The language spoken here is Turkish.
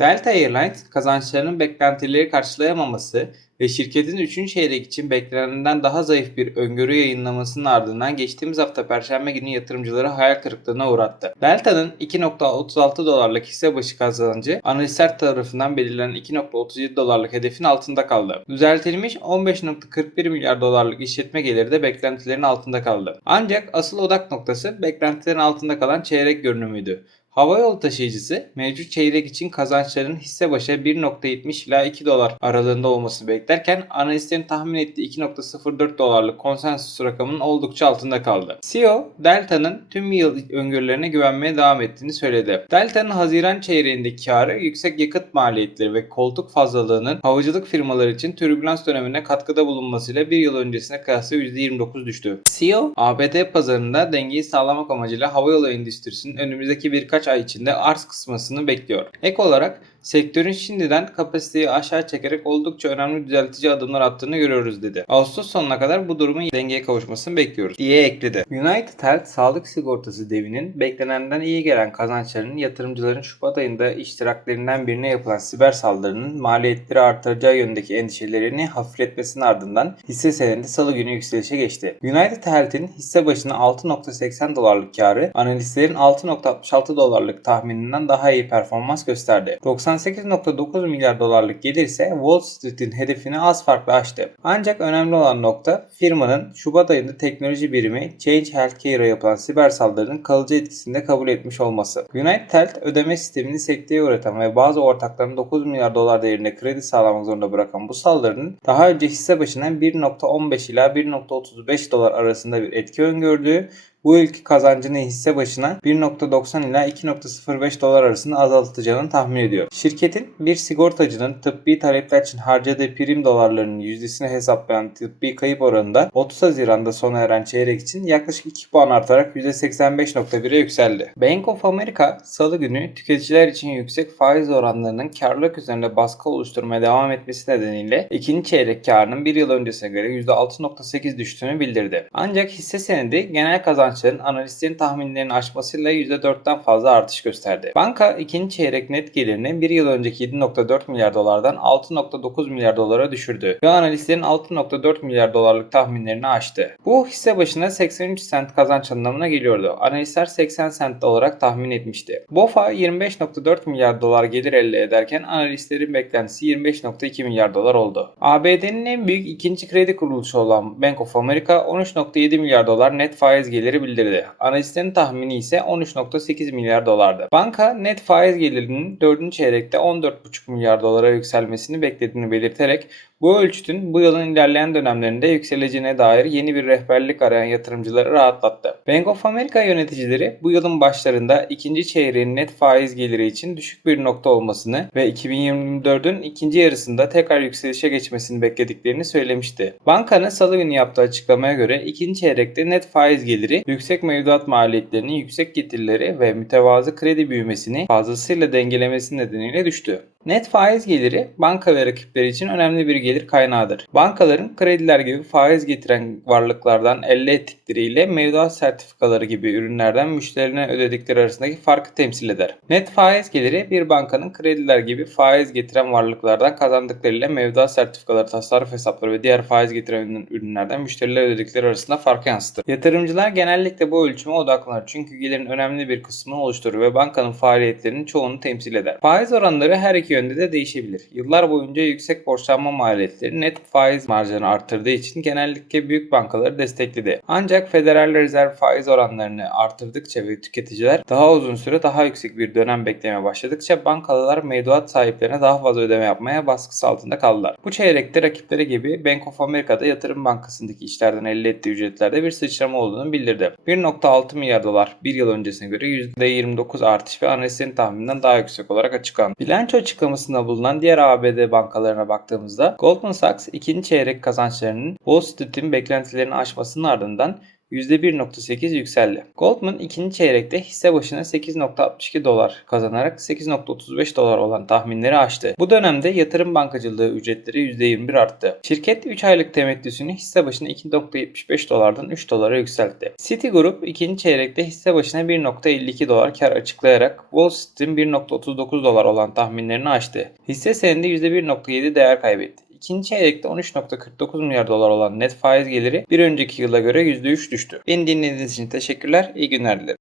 Delta Airlines kazançlarının beklentileri karşılayamaması ve şirketin 3. çeyrek için beklenenden daha zayıf bir öngörü yayınlamasının ardından geçtiğimiz hafta Perşembe günü yatırımcıları hayal kırıklığına uğrattı. Delta'nın 2.36 dolarlık hisse başı kazancı analistler tarafından belirlenen 2.37 dolarlık hedefin altında kaldı. Düzeltilmiş 15.41 milyar dolarlık işletme geliri de beklentilerin altında kaldı. Ancak asıl odak noktası beklentilerin altında kalan çeyrek görünümüydü. Havayolu taşıyıcısı mevcut çeyrek için kazançların hisse başına 1.70 ila 2 dolar aralığında olmasını beklerken analistlerin tahmin ettiği 2.04 dolarlık konsensus rakamının oldukça altında kaldı. CEO, Delta'nın tüm yıl öngörülerine güvenmeye devam ettiğini söyledi. Delta'nın Haziran çeyreğindeki karı yüksek yakıt maliyetleri ve koltuk fazlalığının havacılık firmaları için türbülans dönemine katkıda bulunmasıyla bir yıl öncesine kıyasla %29 düştü. CEO, ABD pazarında dengeyi sağlamak amacıyla havayolu endüstrisinin önümüzdeki birkaç ay içinde arz kısmasını bekliyor. Ek olarak sektörün şimdiden kapasiteyi aşağı çekerek oldukça önemli düzeltici adımlar attığını görüyoruz dedi. Ağustos sonuna kadar bu durumun dengeye kavuşmasını bekliyoruz diye ekledi. United Health sağlık sigortası devinin beklenenden iyi gelen kazançlarının yatırımcıların Şubat ayında iştiraklerinden birine yapılan siber saldırının maliyetleri artıracağı yönündeki endişelerini hafifletmesinin ardından hisse senedi salı günü yükselişe geçti. United Health'in hisse başına 6.80 dolarlık karı analistlerin 6.66 dolarlık tahmininden daha iyi performans gösterdi. 98.9 milyar dolarlık gelir ise Wall Street'in hedefini az farklı aştı. Ancak önemli olan nokta firmanın Şubat ayında teknoloji birimi Change Healthcare'a yapılan siber saldırının kalıcı etkisini de kabul etmiş olması. United Health ödeme sistemini sekteye uğratan ve bazı ortaklarının 9 milyar dolar değerinde kredi sağlamak zorunda bırakan bu saldırının daha önce hisse başına 1.15 ila 1.35 dolar arasında bir etki öngördüğü bu ülke kazancını hisse başına 1.90 ila 2.05 dolar arasında azaltacağını tahmin ediyor. Şirketin bir sigortacının tıbbi talepler için harcadığı prim dolarlarının yüzdesini hesaplayan tıbbi kayıp oranında 30 Haziran'da sona eren çeyrek için yaklaşık 2 puan artarak %85.1'e yükseldi. Bank of America salı günü tüketiciler için yüksek faiz oranlarının karlılık üzerinde baskı oluşturmaya devam etmesi nedeniyle ikinci çeyrek karının bir yıl öncesine göre %6.8 düştüğünü bildirdi. Ancak hisse senedi genel kazançların analistlerin tahminlerini aşmasıyla %4'ten fazla artış gösterdi. Banka ikinci çeyrek net gelirini bir yıl önceki 7.4 milyar dolardan 6.9 milyar dolara düşürdü ve analistlerin 6.4 milyar dolarlık tahminlerini aştı. Bu hisse başına 83 sent kazanç anlamına geliyordu. Analistler 80 sent olarak tahmin etmişti. BOFA 25.4 milyar dolar gelir elde ederken analistlerin beklentisi 25.2 milyar dolar oldu. ABD'nin en büyük ikinci kredi kuruluşu olan Bank of America 13.7 milyar dolar net faiz geliri bildirdi. Analistlerin tahmini ise 13.8 milyar dolardı. Banka net faiz gelirinin 4. çeyrekte 14.5 milyar dolara yükselmesini beklediğini belirterek bu ölçütün bu yılın ilerleyen dönemlerinde yükseleceğine dair yeni bir rehberlik arayan yatırımcıları rahatlattı. Bank of America yöneticileri bu yılın başlarında ikinci çeyreğin net faiz geliri için düşük bir nokta olmasını ve 2024'ün ikinci yarısında tekrar yükselişe geçmesini beklediklerini söylemişti. Bankanın salı günü yaptığı açıklamaya göre ikinci çeyrekte net faiz geliri yüksek mevduat maliyetlerinin yüksek getirileri ve mütevazı kredi büyümesini fazlasıyla dengelemesi nedeniyle düştü. Net faiz geliri banka ve rakipleri için önemli bir gelir kaynağıdır. Bankaların krediler gibi faiz getiren varlıklardan elde ettikleriyle mevduat sertifikaları gibi ürünlerden müşterilerine ödedikleri arasındaki farkı temsil eder. Net faiz geliri bir bankanın krediler gibi faiz getiren varlıklardan kazandıklarıyla mevduat sertifikaları, tasarruf hesapları ve diğer faiz getiren ürünlerden müşterilere ödedikleri arasında farkı yansıtır. Yatırımcılar genellikle bu ölçüme odaklanır çünkü gelirin önemli bir kısmını oluşturur ve bankanın faaliyetlerinin çoğunu temsil eder. Faiz oranları her iki yönde de değişebilir. Yıllar boyunca yüksek borçlanma maliyetleri net faiz marjını arttırdığı için genellikle büyük bankaları destekledi. Ancak Federal Rezerv faiz oranlarını arttırdıkça ve tüketiciler daha uzun süre daha yüksek bir dönem beklemeye başladıkça bankalar mevduat sahiplerine daha fazla ödeme yapmaya baskısı altında kaldılar. Bu çeyrekte rakipleri gibi Bank of America'da yatırım bankasındaki işlerden elde ettiği ücretlerde bir sıçrama olduğunu bildirdi. 1.6 milyar dolar bir yıl öncesine göre %29 artış ve analistlerin tahmininden daha yüksek olarak açıklandı. Bilanço açıklamasında bulunan diğer ABD bankalarına baktığımızda Goldman Sachs ikinci çeyrek kazançlarının Wall Street'in beklentilerini aşmasının ardından %1.8 yükseldi. Goldman ikinci çeyrekte hisse başına 8.62 dolar kazanarak 8.35 dolar olan tahminleri aştı. Bu dönemde yatırım bankacılığı ücretleri %21 arttı. Şirket 3 aylık temettüsünü hisse başına 2.75 dolardan 3 dolara yükseltti. Citigroup ikinci çeyrekte hisse başına 1.52 dolar kar açıklayarak Wall Street'in 1.39 dolar olan tahminlerini aştı. Hisse senedi %1.7 değer kaybetti. İkinci çeyrekte 13.49 milyar dolar olan net faiz geliri bir önceki yıla göre %3 düştü. Beni dinlediğiniz için teşekkürler. İyi günler dilerim.